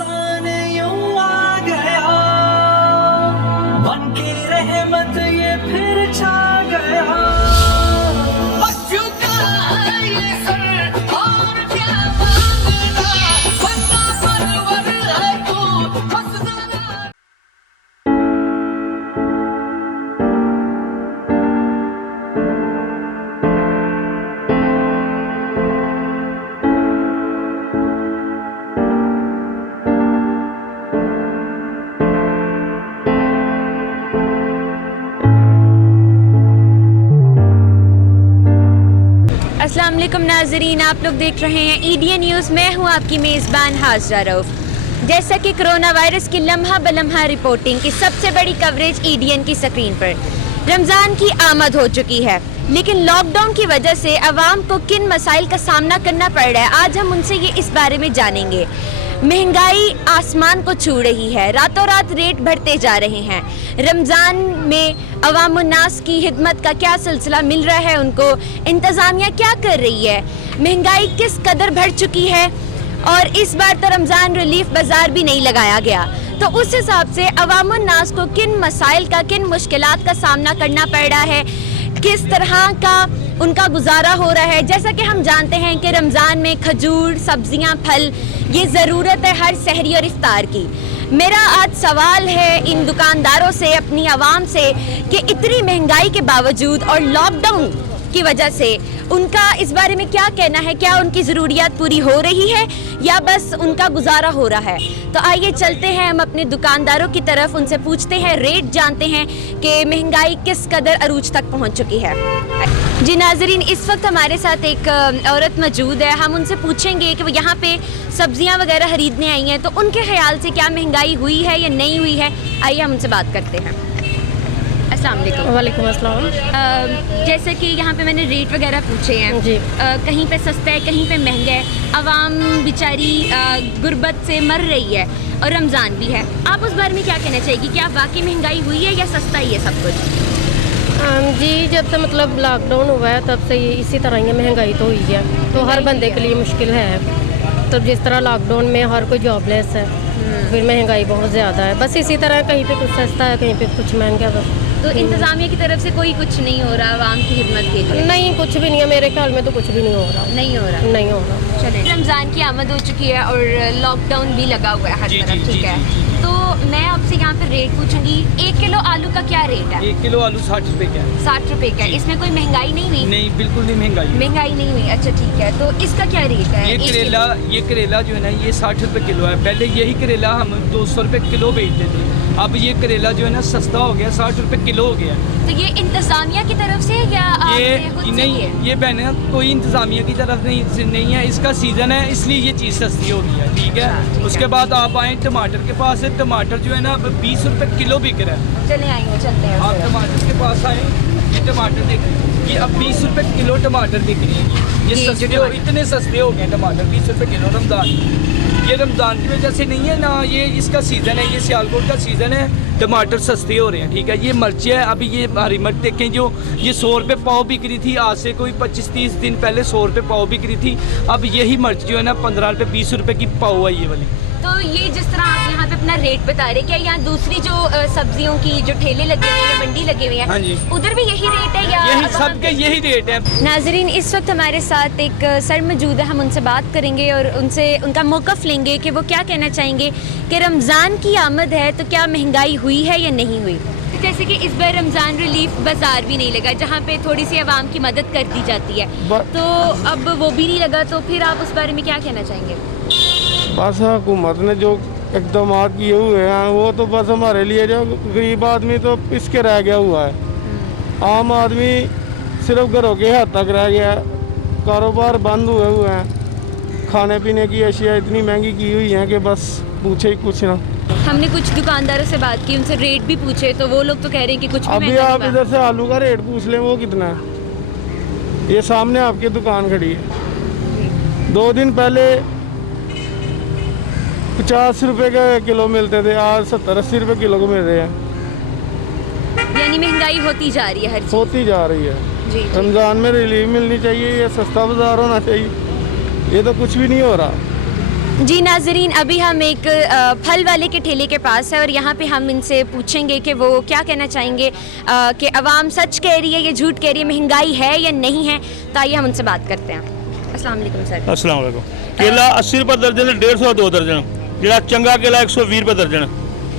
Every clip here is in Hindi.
एहसान यूं आ गया, मन की रहमत ये फिर छा गया। अस्सलाम वालेकुम नाजरीन, आप लोग देख रहे हैं ईडीएन न्यूज़। मैं हूं आपकी मेज़बान हाजरा रऊफ। जैसा कि कोरोना वायरस की लम्हा बलम्हा रिपोर्टिंग की सबसे बड़ी कवरेज ईडीएन की स्क्रीन पर, रमज़ान की आमद हो चुकी है, लेकिन लॉकडाउन की वजह से आवाम को किन मसाइल का सामना करना पड़ रहा है, आज हम उनसे ये इस बारे में जानेंगे। महंगाई आसमान को छू रही है, रातों रात रेट बढ़ते जा रहे हैं। रमज़ान में अवामुन्नास की हिदमत का क्या सिलसिला मिल रहा है उनको, इंतज़ामिया क्या कर रही है, महंगाई किस कदर बढ़ चुकी है, और इस बार तो रमज़ान रिलीफ बाज़ार भी नहीं लगाया गया। तो उस हिसाब से अवामुन्नास को किन मसाइल का, किन मुश्किलात का सामना करना पड़ रहा है, किस तरह का उनका गुजारा हो रहा है। जैसा कि हम जानते हैं कि रमज़ान में खजूर, सब्जियां, फल ये ज़रूरत है हर सहरी और इफ्तार की। मेरा आज सवाल है इन दुकानदारों से, अपनी आवाम से, कि इतनी महंगाई के बावजूद और लॉकडाउन की वजह से उनका इस बारे में क्या कहना है, क्या उनकी ज़रूरियात पूरी हो रही है या बस उनका गुजारा हो रहा है। तो आइए चलते हैं हम अपने दुकानदारों की तरफ, उनसे पूछते हैं, रेट जानते हैं कि महंगाई किस कदर अरूज तक पहुंच चुकी है। जी नाजरीन, इस वक्त हमारे साथ एक औरत मौजूद है, हम उनसे पूछेंगे कि वो यहाँ पे सब्जियाँ वगैरह खरीदने आई हैं तो उनके ख्याल से क्या महंगाई हुई है या नहीं हुई है। आइए हम उनसे बात करते हैं। अस्सलाम वालेकुम। वालेकुम अस्सलाम। जैसे कि यहाँ पे मैंने रेट वगैरह पूछे हैं जी। कहीं पे सस्ता है, कहीं पे महंगा है, आवाम बेचारी गुर्बत से मर रही है और रमज़ान भी है। आप उस बारे में क्या कहना चाहेगी, क्या वाकई महंगाई हुई है या सस्ता ही है सब कुछ? जी, जब से मतलब लॉकडाउन हुआ है तब से इसी तरह ही महंगाई तो हुई है, तो हर बंदे के लिए मुश्किल है। तो जिस तरह लॉकडाउन में हर कोई जॉबलेस है, फिर महंगाई बहुत ज़्यादा है। बस इसी तरह कहीं पे कुछ सस्ता है, कहीं पे कुछ महंगा है। बस तो इंतज़ामिया की तरफ से कोई कुछ नहीं हो रहा आवाम की खिदमत के लिए? नहीं, कुछ भी नहीं है, मेरे ख्याल में तो कुछ भी नहीं हो रहा। नहीं हो रहा? नहीं हो रहा। चले, रमज़ान की आमद हो चुकी है और लॉकडाउन भी लगा हुआ है हर तरफ, ठीक है। तो मैं आपसे यहाँ पे रेट पूछूंगी, 1 किलो आलू का क्या रेट है? 1 किलो आलू 60 रुपए का है। 60 रुपए का है। इसमें कोई महंगाई नहीं हुई? नहीं, बिल्कुल नहीं महंगाई। महंगाई नहीं हुई, अच्छा ठीक है। तो इसका क्या रेट है? ये करेला जो है ना, ये 60 रुपए किलो है। पहले यही करेला हम 200 रुपए किलो बेचते थे, अब ये करेला जो है ना सस्ता हो गया, 60 रुपए किलो हो गया। तो ये इंतजामिया की तरफ से या ये नहीं, ये बहने कोई इंतजामिया की तरफ नहीं है, इसका सीजन है इसलिए ये चीज़ सस्ती हो गई है, ठीक है। उसके बाद आप आए टमाटर के पास है, टमाटर जो है ना 20 रुपए किलो बिक रहा है। चले आएंगे, चलते हैं। आप टमाटर के पास आए, ये टमाटर देखिए, ये अब 20 रुपए किलो टमाटर बिक रही है। ये सस्ते हो, इतने सस्ते हो गए टमाटर, 20 रुपए किलो। रमज़ान, ये रमज़ान की वजह से नहीं है ना, ये इसका सीज़न है, ये सियालकोट का सीज़न है, टमाटर सस्ते हो रहे हैं, ठीक है। ये मिर्ची है, अभी ये हरी मिर्च देखें जो ये 100 रुपये पाव बिक रही थी, आज से कोई 25-30 दिन पहले 100 रुपये पाव बिक रही थी। अब यही मिर्च जो है ना 15 रुपये 20 रुपये की पाव है ये वाली। तो ये जिस तरह आप यहाँ पे अपना रेट बता रहे, क्या यहाँ दूसरी जो सब्जियों की जो ठेले लगे हुए हैं, मंडी लगे हुए हैं, हाँ जी, उधर भी यही रेट है या यही सबके यही रेट है? नाजरीन, इस वक्त हमारे साथ एक सर मौजूद है, हम उनसे बात करेंगे और उनसे उनका मौक़िफ़ लेंगे कि वो क्या कहना चाहेंगे कि रमज़ान की आमद है तो क्या महंगाई हुई है या नहीं हुई। जैसे कि इस बार रमज़ान रिलीफ बाज़ार भी नहीं लगा, जहाँ पे थोड़ी सी आवाम की मदद कर दी जाती है, तो अब वो भी नहीं लगा, तो फिर आप उस बारे में क्या कहना चाहेंगे? बस हुकूमत ने जो इकदाम किए हुए हैं वो तो बस हमारे लिए, जो गरीब आदमी तो इसके रह गया हुआ है। आम आदमी सिर्फ घरों के हद तक रह गया है, कारोबार बंद हुए हैं, खाने पीने की अशिया इतनी महंगी की हुई हैं कि बस पूछे ही कुछ ना। हमने कुछ दुकानदारों से बात की, उनसे रेट भी पूछे, तो वो लोग तो कह रहे हैं कि कुछ भी अभी आप इधर से आलू का रेट पूछ लें वो कितना है, ये सामने आपकी दुकान खड़ी है। 2 दिन पहले 50 रुपए का किलो मिलते थे, आज 70-80 रुपए किलो को मिल रहे हैं। यानी महंगाई होती जा रही है, हर चीज़ होती जा रही है। जी। रमज़ान में रिलीफ मिलनी चाहिए, ये सस्ता बाजार होना चाहिए, ये तो कुछ भी नहीं हो रहा। जी नाजरीन, अभी हम एक फल वाले के ठेले के पास है और यहाँ पे हम इनसे पूछेंगे कि वो क्या कहना चाहेंगे कि अवाम सच कह रही है या झूठ कह रही है, महंगाई है या नहीं है। तो आइए हम उनसे बात करते हैं। अस्सलाम वालेकुम सर। अस्सलाम वालेकुम। केला 80 रुपये दर्जन, 150 2 दर्जन। जो चंगा केला 120 रुपये दर्जन।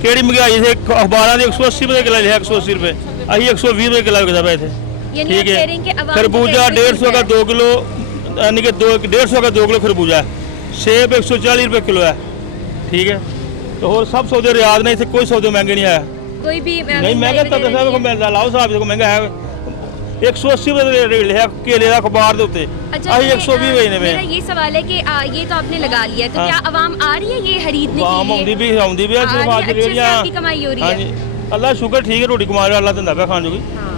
केड़ी महंगाई से अखबार 180 रुपये किलो लिखा, 180 रुपये अभी 120 रुपये किलो बिकता पे थे। ठीक है। खरबूजा 150 का 2 किलो, यानी कि 150 का 2 किलो खरबूजा है। सेब 140 रुपये किलो है। ठीक है। तो और सब सौदे रियाद नहीं थे, कोई सौदे महंगे नहीं आया। कोई भी नहीं महंगा तो साहब को मिलता, लाओ साहब देखो महंगा है। 180 रुपये लिखा केले का अखबार के उत्ते, अभी 120 रुपये मेरा ये सवाल है कि ये तो आपने लगा लिया, तो क्या आवाम आ रही है ये खरीदने के आवाम लिए? आउंदी भी है सिर्फ आज अच्छे से रेड़ियां। आपकी कमाई हो रही हाँ है। जी, अल्लाह शुक्र, ठीक है, रोटी कमा रहा अल्लाह धंधा पे खाने जोगी। हाँ।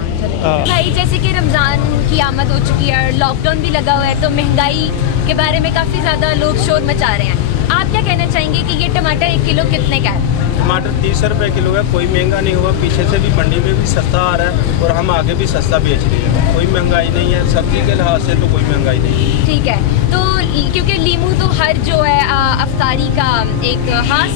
भाई जैसे कि रमज़ान की आमद हो चुकी है, लॉकडाउन भी लगा हुआ है, तो महंगाई के बारे में काफ़ी ज़्यादा लोग शोर मचा रहे हैं। आप क्या कहना चाहेंगे कि ये टमाटर 1 किलो कितने का है? टमाटर 30 रुपये किलो है, कोई महंगा नहीं हुआ। पीछे से भी मंडी में भी सस्ता आ रहा है और हम आगे भी सस्ता बेच रहे हैं, कोई महंगाई नहीं है। सब्जी के लिहाज से तो कोई महंगाई नहीं है। ठीक है। तो क्योंकि लीमू तो हर जो है अफ्तारी का एक खास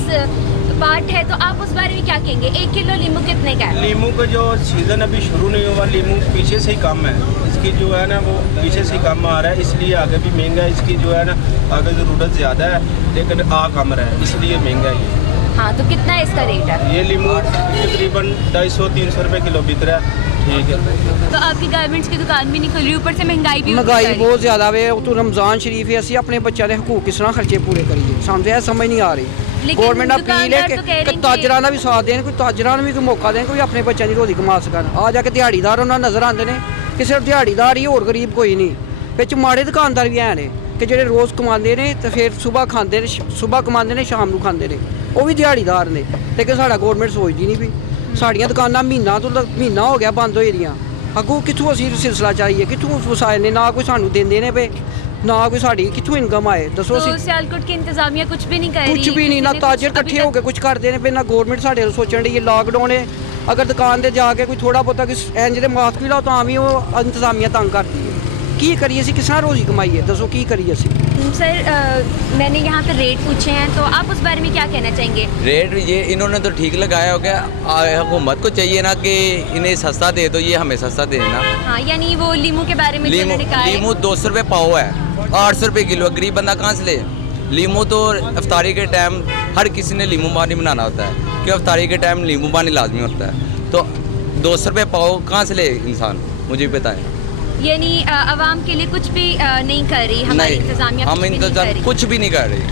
पार्ट है, तो आप उस बारे में क्या कहेंगे? 1 किलो लीमू कितने का है? लीमू का जो सीज़न अभी शुरू नहीं हुआ, लीमू पीछे से ही कम है, इसकी जो है ना वो पीछे से ही कम आ रहा है, इसलिए आगे भी महंगा है। इसकी जो है ना आगे ज़रूरत ज़्यादा है लेकिन आ कम रहा है, इसलिए महंगा ही है। हाँ, तो कितना है इसका रेट है? ये लीमू तकरीबन 250-300 रुपये किलो बिक रहा है। ठीक है। तो आपकी गारमेंट्स की दुकान भी नहीं खुल रही, ऊपर से महंगाई भी महंगाई बहुत ज़्यादा वे तो रमज़ान शरीफ है, ਅਸੀਂ ਆਪਣੇ ਬੱਚਿਆਂ ਦੇ ਹਕੂਕ ਕਿਸ ਤਰ੍ਹਾਂ ਖਰਚੇ ਪੂਰੇ ਕਰੀਏ? ਸਾਨੂੰ ਇਹ ਸਮਝ ਨਹੀਂ ਆ ਰਹੀ। ਗਵਰਨਮੈਂਟ ਅਪੀਲ ਹੈ ਕਿ ਤਾਜਰਾਂ ਦਾ ਵੀ ਸਾਥ ਦੇਣ, ਕੋਈ ਤਾਜਰਾਂ ਨੂੰ ਵੀ ਕੋਈ ਮੌਕਾ ਦੇਣ, ਕੋਈ ਆਪਣੇ ਬੱਚਿਆਂ ਦੀ ਰੋਜ਼ੀ ਕਮਾ ਸਕਣ। ਆ ਜਾ ਕੇ ਦਿਹਾੜੀਦਾਰ ਉਹਨਾਂ ਨਜ਼ਰ ਆਉਂਦੇ ਨੇ ਕਿ ਸਿਰਫ ਦਿਹਾੜੀਦਾਰ ਹੀ, ਹੋਰ ਗਰੀਬ ਕੋਈ ਨਹੀਂ। ਵਿੱਚ ਮਾੜੇ ਦੁਕਾਨਦਾਰ ਵੀ ਹੈ ਨੇ ਕਿ ਜਿਹੜੇ ਰੋਜ਼ ਕਮਾਉਂਦੇ ਨੇ ਤੇ ਫਿਰ ਸਵੇਰ ਖਾਂਦੇ ਨੇ, ਸਵੇਰ ਕਮਾਉਂਦੇ ਨੇ ਸ਼ਾਮ ਨੂੰ ਖਾਂਦੇ ਨੇ, ਉਹ ਵੀ ਦਿਹਾੜੀਦਾਰ ਨੇ। ਲੇਕਿਨ ਸਾਡਾ ਗਵਰਨਮੈਂਟ ਸੋਚਦੀ ਨਹੀਂ ਵੀ। ਸਾਡੀਆਂ ਦੁਕਾਨਾਂ ਮਹੀਨਾ ਹੋ ਗਿਆ ਬੰਦ ਹੋਈ ਦੀਆਂ, ਅੱਗੋਂ ਕਿੱਥੋਂ ਅਸੀਂ ਸਿਲਸਿਲਾ ਚਾਹੀਏ, ਕਿੱਥੋਂ ਵਸਾਏ ਨੇ? ਨਾ ਕੋਈ ਸਾਨੂੰ ਦਿੰਦੇ ਨੇ ਪਏ, ਨਾ ਕੋਈ ਸਾਡੀ ਕਿੱਥੋਂ ਇਨਕਮ ਆਏ, ਦੱਸੋ। तो ਅਸੀਂ सियालकोट की इंतजामिया कुछ भी नहीं कर रही, ਕੁਝ ਵੀ ਨਹੀਂ, ਨਾ ਤਾਜਰ ਇਕੱਠੇ ਹੋ ਕੇ ਕੁਝ ਕਰਦੇ ਨੇ ਪਏ, ਨਾ ਗਵਰਨਮੈਂਟ ਸਾਡੇ ਵੱਲ ਸੋਚਣ ਦੀ। ਇਹ ਲਾਕਡਾਊਨ ਹੈ, ਅਗਰ ਦੁਕਾਨ ਤੇ ਜਾ ਕੇ ਕੋਈ ਥੋੜਾ ਬਹੁਤਾ ਇੰਜ ਦੇ ਮਾਸਕ ਵੀ ਲਾਓ ਤਾਂ ਵੀ ਉਹ ਇੰਤਜ਼ਾਮੀਆ ਤੰਗ ਕਰਦੀ ਹੈ। ਕੀ ਕਰੀਏ ਅਸੀਂ? ਕਿਸ ਤਰ੍ਹਾਂ ਰੋਜ਼ੀ ਕਮਾਈਏ? ਦੱਸੋ ਕੀ ਕਰੀਏ ਅਸੀਂ? सर मैंने यहाँ पे रेट पूछे हैं, तो आप उस बारे में क्या कहना चाहेंगे? रेट ये इन्होंने तो ठीक लगाया हो गया, हुकूमत को चाहिए ना कि इन्हें सस्ता दे दो, ये हमें सस्ता देना। हाँ, यानी वो लीमू के बारे में जो उन्होंने कहा है। लीमू 200 रुपये पाव है, 800 रुपये किलो, गरीब बंदा कहाँ से ले? लीमू तो अफ्तारी के टाइम हर किसी ने लीमू पानी बनाना होता है, क्योंकि अफ्तारी के टाइम लीमू पानी लाजमी होता है। तो 200 रुपये पाव कहाँ से ले इंसान, मुझे भी बताएं। यानी आवाम के लिए कुछ भी नहीं कर रही हमारी इंतजामिया, हम इंतजाम कुछ भी नहीं कर रही।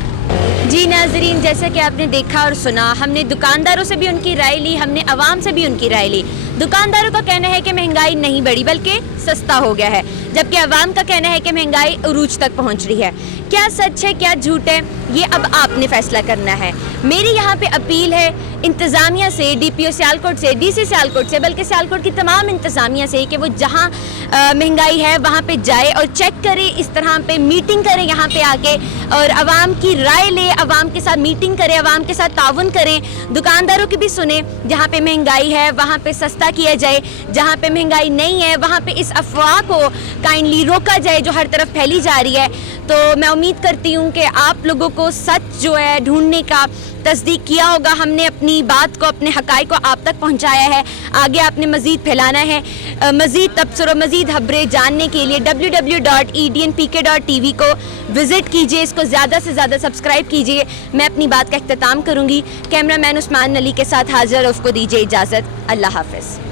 जी नाजरीन, जैसा कि आपने देखा और सुना, हमने दुकानदारों से भी उनकी राय ली, हमने आवाम से भी उनकी राय ली। दुकानदारों का कहना है कि महंगाई नहीं बढ़ी बल्कि सस्ता हो गया है, जबकि आवाम का कहना है कि महंगाई उरूज तक पहुंच रही है। क्या सच है क्या झूठ है, ये अब आपने फैसला करना है। मेरी यहाँ पे अपील है इंतज़ामिया से, DPO सियालकोट से, DC सियालकोट से, बल्कि सियालकोट की तमाम इंतज़ामिया से कि वो जहाँ महंगाई है वहाँ पे जाए और चेक करे, इस तरह पे मीटिंग करें यहाँ पे आके और आवाम की राय ले, आवाम के साथ मीटिंग करें, आवाम के साथ ताउन करें, दुकानदारों की भी सुने। जहाँ पे महंगाई है वहाँ पे सस्ता किया जाए, जहाँ पे महंगाई नहीं है वहाँ पे इस अफवाह को काइंडली रोका जाए जो हर तरफ फैली जा रही है। तो मैं उम्मीद करती हूँ कि आप लोगों को सच जो है ढूंढने का तस्दीक किया होगा। हमने अपनी बात को, अपने हक़ाइक़ को आप तक पहुँचाया है, आगे आपने मज़ीद फैलाना है। मज़ीद तबसर और मज़ीद खबरें जानने के लिए www.ednpk.tv को विज़िट कीजिए, इसको ज़्यादा से ज़्यादा सब्सक्राइब कीजिए। मैं अपनी बात का इख्तिताम करूँगी। कैमरामैन उस्मान अली के साथ हाजिर, उसको दीजिए इजाज़त। अल्लाह हाफ़िज़।